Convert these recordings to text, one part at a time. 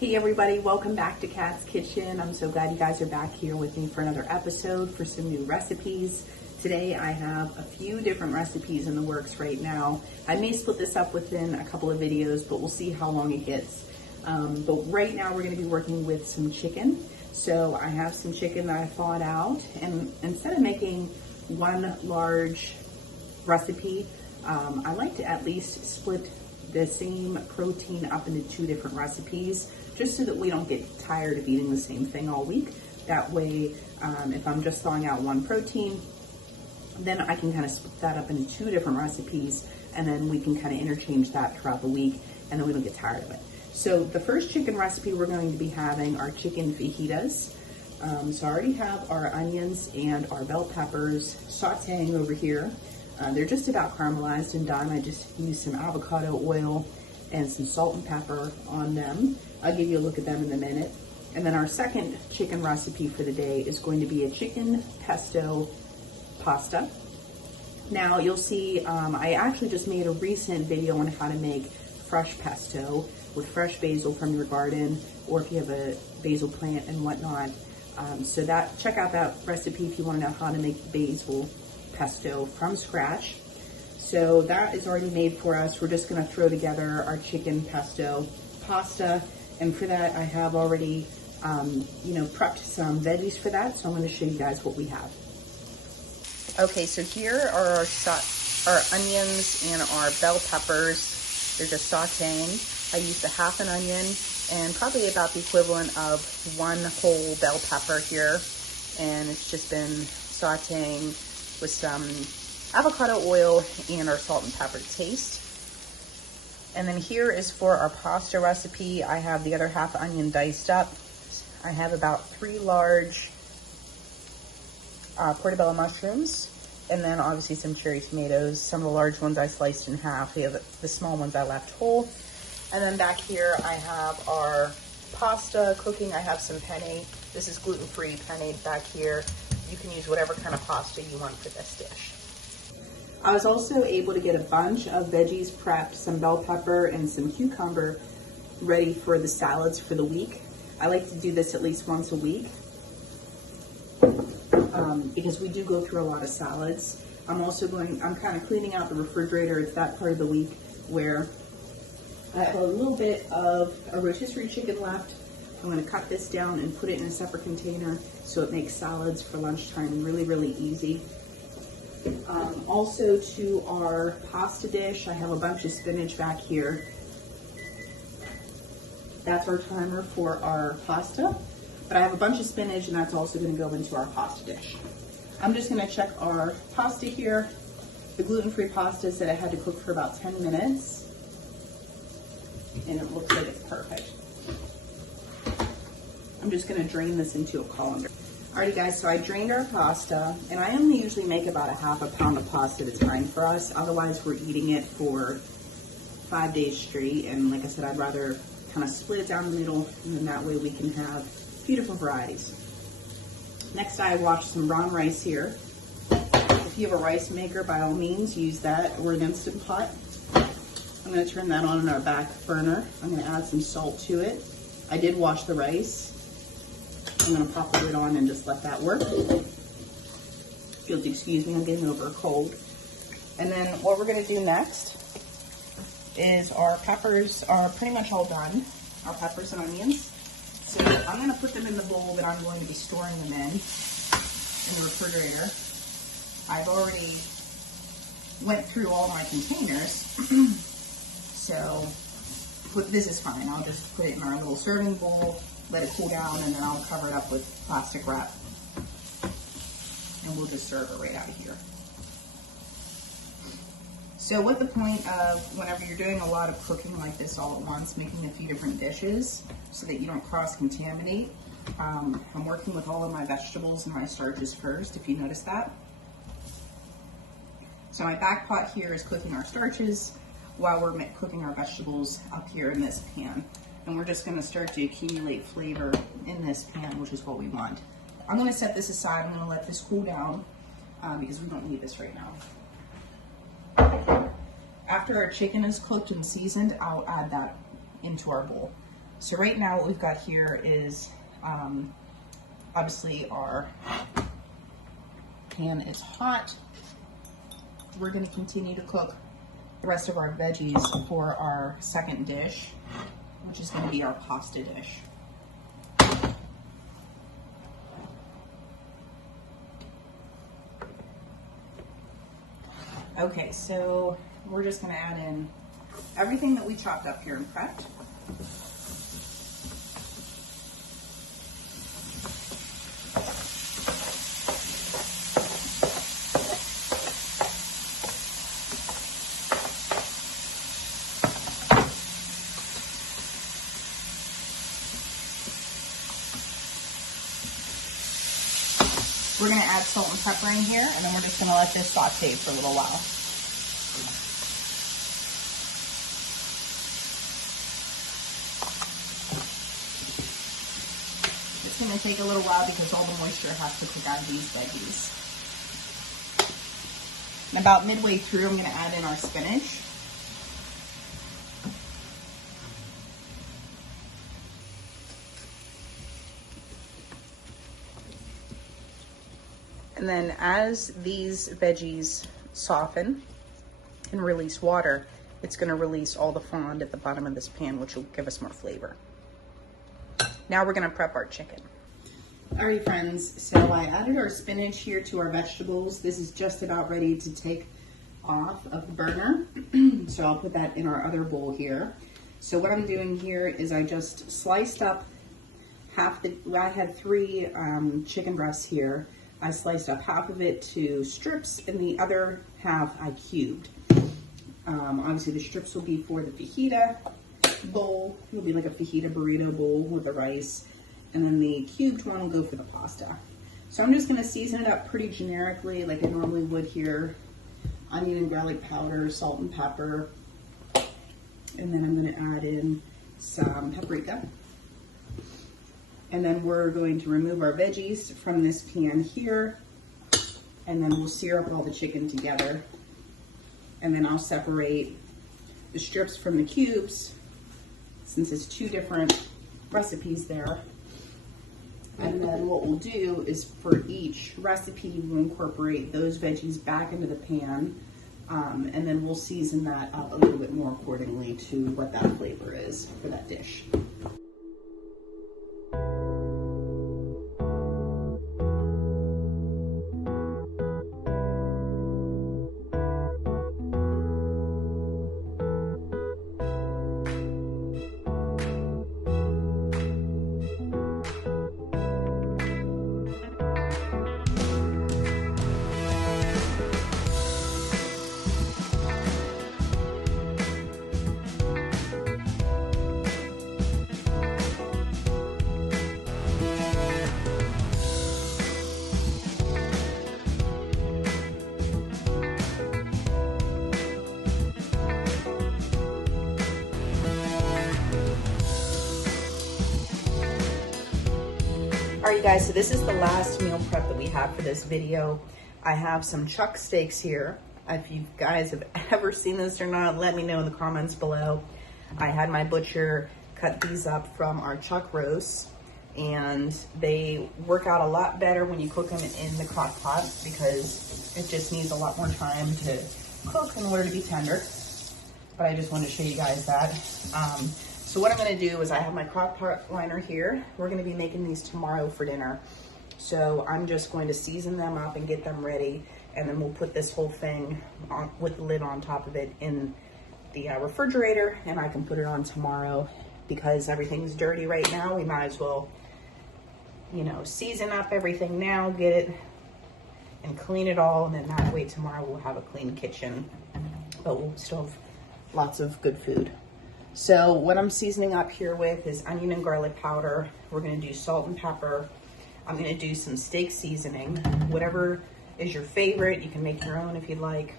Hey everybody, welcome back to Kat's Kitchen. I'm so glad you guys are back here with me for another episode for some new recipes. Today I have a few different recipes in the works right now. I may split this up within a couple of videos, but we'll see how long it gets. But right now we're going to be working with some chicken. So I have some chicken that I thawed out, and instead of making one large recipe, I like to at least split the same protein up into two different recipes, just so that we don't get tired of eating the same thing all week. That way, if I'm just thawing out one protein, then I can kind of split that up into two different recipes, and then we can kind of interchange that throughout the week, and then we don't get tired of it. So the first chicken recipe we're going to be having are chicken fajitas. So I already have our onions and our bell peppers sauteing over here. They're just about caramelized and done. I just used some avocado oil and some salt and pepper on them. I'll give you a look at them in a minute. And then our second chicken recipe for the day is going to be a chicken pesto pasta. Now you'll see I actually just made a recent video on how to make fresh pesto with fresh basil from your garden, or if you have a basil plant and whatnot. So check out that recipe if you want to know how to make basil pesto from scratch. So that is already made for us. We're just going to throw together our chicken pesto pasta, and for that I have already prepped some veggies for that, so I'm going to show you guys what we have. Okay, so here are our onions and our bell peppers. They're just sauteing. I used a half an onion and probably about the equivalent of one whole bell pepper here, and it's just been sauteing with some avocado oil and our salt and pepper to taste. And then here is for our pasta recipe. I have the other half onion diced up. I have about 3 large portobello mushrooms, and then obviously some cherry tomatoes. Some of the large ones I sliced in half. The small ones I left whole. And then back here I have our pasta cooking. I have some penne. This is gluten-free penne back here. You can use whatever kind of pasta you want for this dish. I was also able to get a bunch of veggies prepped, some bell pepper and some cucumber ready for the salads for the week. I like to do this at least once a week because we do go through a lot of salads. I'm kind of cleaning out the refrigerator. It's that part of the week where I have a little bit of a rotisserie chicken left. I'm going to cut this down and put it in a separate container so it makes salads for lunchtime really, really easy. Also to our pasta dish, I have a bunch of spinach back here. That's our timer for our pasta. But I have a bunch of spinach, and that's also going to go into our pasta dish. I'm just going to check our pasta here. The gluten-free pasta said I had to cook for about 10 minutes. And it looks like it's perfect. I'm just going to drain this into a colander. Alrighty guys, so I drained our pasta, and I only usually make about a half a pound of pasta at a time for us. Otherwise we're eating it for 5 days straight, and like I said, I'd rather kind of split it down the middle, and then that way we can have a few different varieties. Next I washed some brown rice here. If you have a rice maker, by all means use that, or an Instant Pot. I'm going to turn that on in our back burner. I'm going to add some salt to it. I did wash the rice. I'm going to pop the lid on and just let that work. If you'll excuse me, I'm getting over a cold. And then what we're going to do next is our peppers are pretty much all done. Our peppers and onions. So I'm going to put them in the bowl that I'm going to be storing them in the refrigerator. I've already went through all my containers. So this is fine. I'll just put it in our little serving bowl, let it cool down, and then I'll cover it up with plastic wrap. And we'll just serve it right out of here. So what the point of whenever you're doing a lot of cooking like this all at once, making a few different dishes so that you don't cross-contaminate, I'm working with all of my vegetables and my starches first, if you notice that. So my back pot here is cooking our starches while we're cooking our vegetables up here in this pan. And we're just gonna start to accumulate flavor in this pan, which is what we want. I'm gonna set this aside. I'm gonna let this cool down because we don't need this right now. After our chicken is cooked and seasoned, I'll add that into our bowl. So right now what we've got here is, obviously our pan is hot. We're gonna continue to cook the rest of our veggies for our second dish, which is gonna be our pasta dish. Okay, so we're just gonna add in everything that we chopped up here and prepped. We're gonna add salt and pepper in here, and then we're just gonna let this saute for a little while. It's gonna take a little while because all the moisture has to cook out of these veggies. And about midway through, I'm gonna add in our spinach. And then as these veggies soften and release water, it's gonna release all the fond at the bottom of this pan, which will give us more flavor. Now we're gonna prep our chicken. All right, friends, so I added our spinach here to our vegetables. This is just about ready to take off of the burner. So I'll put that in our other bowl here. So what I'm doing here is I just sliced up I had 3 chicken breasts here. I sliced up half of it to strips and the other half I cubed. Obviously the strips will be for the fajita bowl. It'll be like a fajita burrito bowl with the rice. And then the cubed one will go for the pasta. So I'm just gonna season it up pretty generically like I normally would here. Onion and garlic powder, salt and pepper. And then I'm gonna add in some paprika. And then we're going to remove our veggies from this pan here. And then we'll sear up all the chicken together. And then I'll separate the strips from the cubes, since it's 2 different recipes there. And then what we'll do is for each recipe, we'll incorporate those veggies back into the pan. And then we'll season that up a little bit more accordingly to what that flavor is for that dish. All right, guys, so this is the last meal prep that we have for this video. I have some chuck steaks here. If you guys have ever seen this or not, let me know in the comments below. I had my butcher cut these up from our chuck roasts, and they work out a lot better when you cook them in the crock pot because it just needs a lot more time to cook in order to be tender. But I just wanted to show you guys that. So what I'm gonna do is I have my crock pot liner here. We're gonna be making these tomorrow for dinner. So I'm just going to season them up and get them ready. And then we'll put this whole thing on, with the lid on top of it in the refrigerator, and I can put it on tomorrow because everything's dirty right now. We might as well, you know, season up everything now, get it and clean it all. And then that way tomorrow we'll have a clean kitchen, but we'll still have lots of good food. So what I'm seasoning up here with is onion and garlic powder. We're gonna do salt and pepper. I'm gonna do some steak seasoning. Whatever is your favorite, you can make your own if you'd like.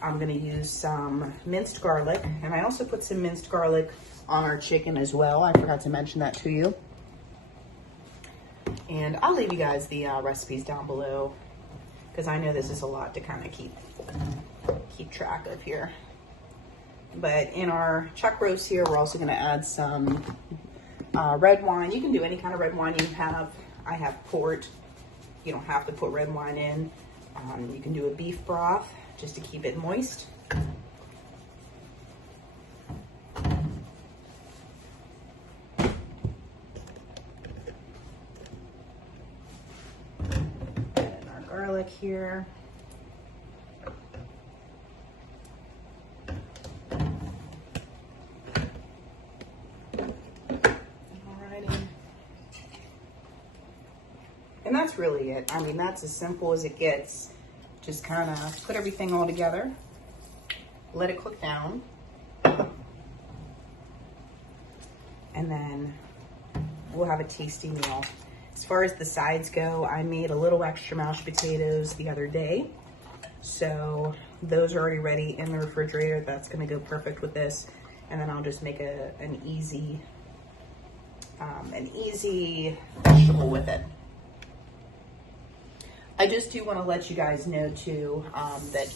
I'm gonna use some minced garlic, and I also put some minced garlic on our chicken as well. I forgot to mention that to you. And I'll leave you guys the recipes down below because I know this is a lot to kind of keep track of here. But in our chuck roast here, we're also going to add some red wine. You can do any kind of red wine you have. I have port. You don't have to put red wine in. You can do a beef broth just to keep it moist. And our garlic here. And that's really it. I mean, that's as simple as it gets. Just kind of put everything all together, let it cook down, and then we'll have a tasty meal. As far as the sides go, I made a little extra mashed potatoes the other day. So those are already ready in the refrigerator. That's gonna go perfect with this. And then I'll just make an easy vegetable with it. I just do want to let you guys know too that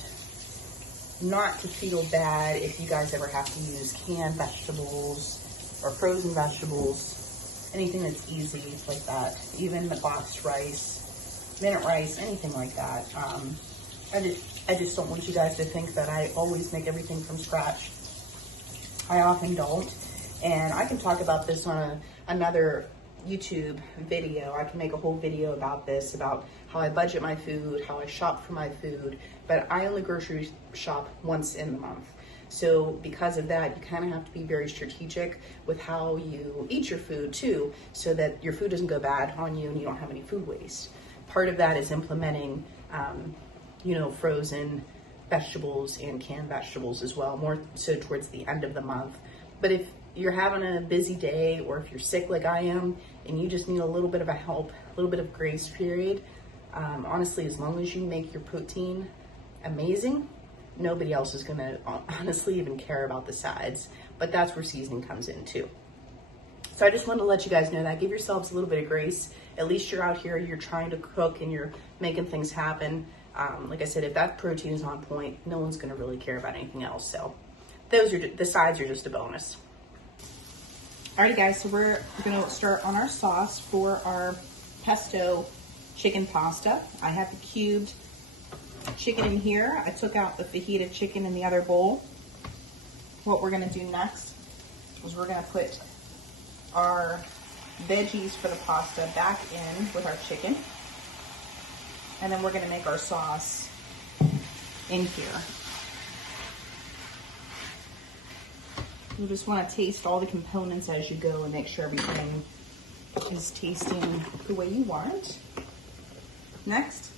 not to feel bad if you guys ever have to use canned vegetables or frozen vegetables, anything that's easy like that, even the boxed rice, minute rice, anything like that. I just don't want you guys to think that I always make everything from scratch. I often don't, and I can talk about this on another YouTube video. I can make a whole video about this, about how I budget my food, how I shop for my food, but I only grocery shop once in the month. So because of that, you kind of have to be very strategic with how you eat your food too, so that your food doesn't go bad on you and you don't have any food waste. Part of that is implementing, frozen vegetables and canned vegetables as well, more so towards the end of the month. But if you're having a busy day, or if you're sick like I am and you just need a little bit of a help, a little bit of grace period, honestly, as long as you make your protein amazing, nobody else is gonna honestly even care about the sides. But that's where seasoning comes in too. So I just wanted to let you guys know that. Give yourselves a little bit of grace. At least you're out here, you're trying to cook and you're making things happen. Like I said, if that protein is on point, no one's gonna really care about anything else. So the sides are just a bonus. Alrighty guys, so we're gonna start on our sauce for our pesto chicken pasta. I have the cubed chicken in here. I took out the fajita chicken in the other bowl. What we're gonna do next is we're gonna put our veggies for the pasta back in with our chicken. And then we're gonna make our sauce in here. You just want to taste all the components as you go and make sure everything is tasting the way you want. Next,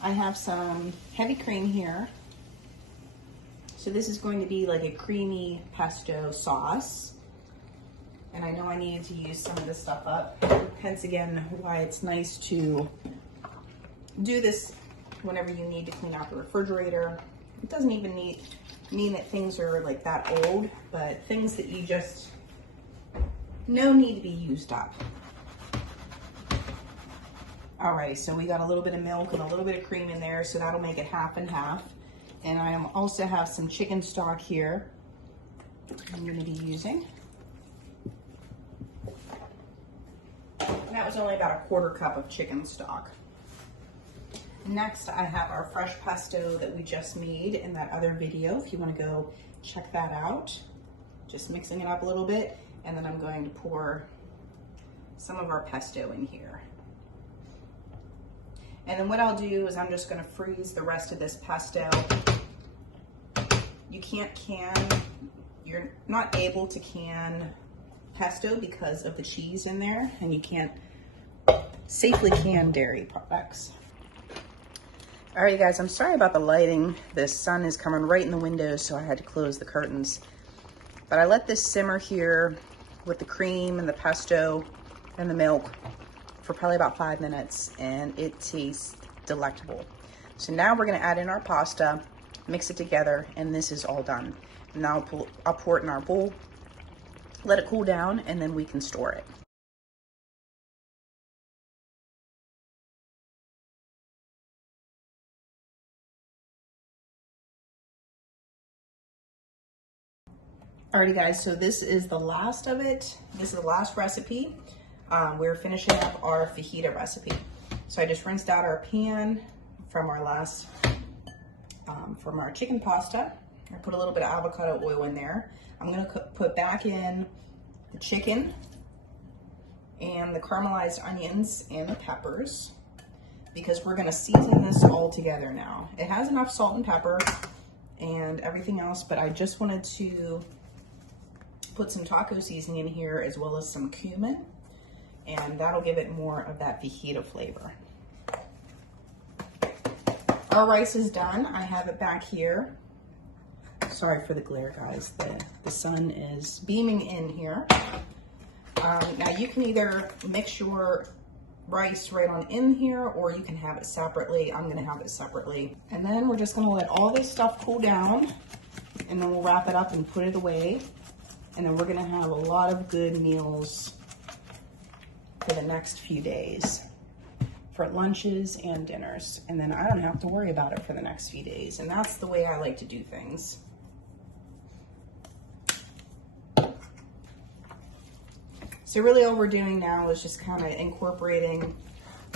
I have some heavy cream here. So this is going to be like a creamy pesto sauce. And I know I needed to use some of this stuff up. Hence again, why it's nice to do this whenever you need to clean out the refrigerator. It doesn't even mean that things are like that old, but things that you just know need to be used up. All right, so we got a little bit of milk and a little bit of cream in there, so that'll make it half and half. And I also have some chicken stock here I'm gonna be using. And that was only about a 1/4 cup of chicken stock. Next, I have our fresh pesto that we just made in that other video. If you want to go check that out, just mixing it up a little bit. And then I'm going to pour some of our pesto in here. And then what I'll do is I'm just going to freeze the rest of this pesto. You can't you're not able to can pesto because of the cheese in there, and you can't safely can dairy products. All right, guys, I'm sorry about the lighting. The sun is coming right in the windows, so I had to close the curtains. But I let this simmer here with the cream and the pesto and the milk for probably about 5 minutes, and it tastes delectable. So now we're gonna add in our pasta, mix it together, and this is all done. Now I'll pour it in our bowl, let it cool down, and then we can store it. Alrighty guys, so this is the last of it. This is the last recipe. We're finishing up our fajita recipe. So I just rinsed out our pan from our last, from our chicken pasta. I put a little bit of avocado oil in there. I'm gonna put back in the chicken and the caramelized onions and the peppers because we're gonna season this all together now. It has enough salt and pepper and everything else, but I just wanted to put some taco seasoning in here as well as some cumin, and that'll give it more of that fajita flavor. Our rice is done. I have it back here. Sorry for the glare, guys. The sun is beaming in here. Now you can either mix your rice right on in here or you can have it separately. I'm gonna have it separately. And then we're just gonna let all this stuff cool down and then we'll wrap it up and put it away. And then we're gonna have a lot of good meals for the next few days for lunches and dinners. And then I don't have to worry about it for the next few days. And that's the way I like to do things. So really all we're doing now is just kind of incorporating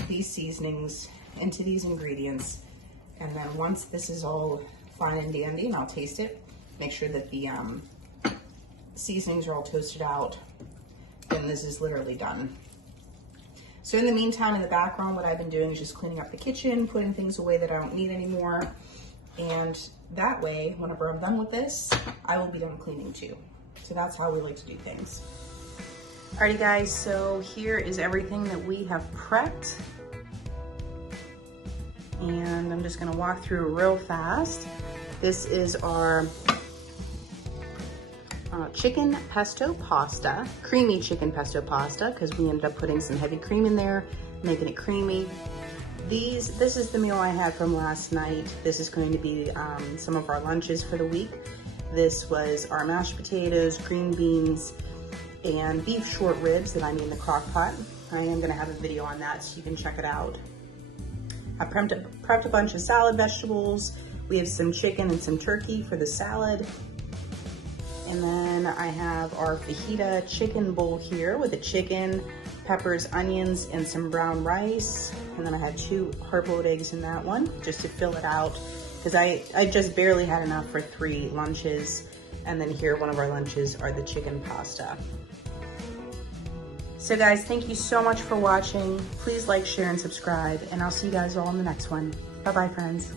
these seasonings into these ingredients. And then once this is all fine and dandy, and I'll taste it, make sure that the seasonings are all toasted out, and this is literally done. So in the meantime, in the background, what I've been doing is just cleaning up the kitchen, putting things away that I don't need anymore. And that way, whenever I'm done with this, I will be done cleaning too. So that's how we like to do things. Alrighty guys, so here is everything that we have prepped. And I'm just gonna walk through real fast. This is our chicken pesto pasta, creamy chicken pesto pasta, because we ended up putting some heavy cream in there, making it creamy. This is the meal I had from last night. This is going to be some of our lunches for the week. This was our mashed potatoes, green beans, and beef short ribs that I made in the crock pot. I am gonna have a video on that so you can check it out. I prepped a bunch of salad vegetables. We have some chicken and some turkey for the salad. And then I have our fajita chicken bowl here with the chicken, peppers, onions, and some brown rice. And then I had 2 hard-boiled eggs in that one just to fill it out because I just barely had enough for 3 lunches. And then here, one of our lunches are the chicken pasta. So guys, thank you so much for watching. Please like, share, and subscribe, and I'll see you guys all in the next one. Bye-bye, friends.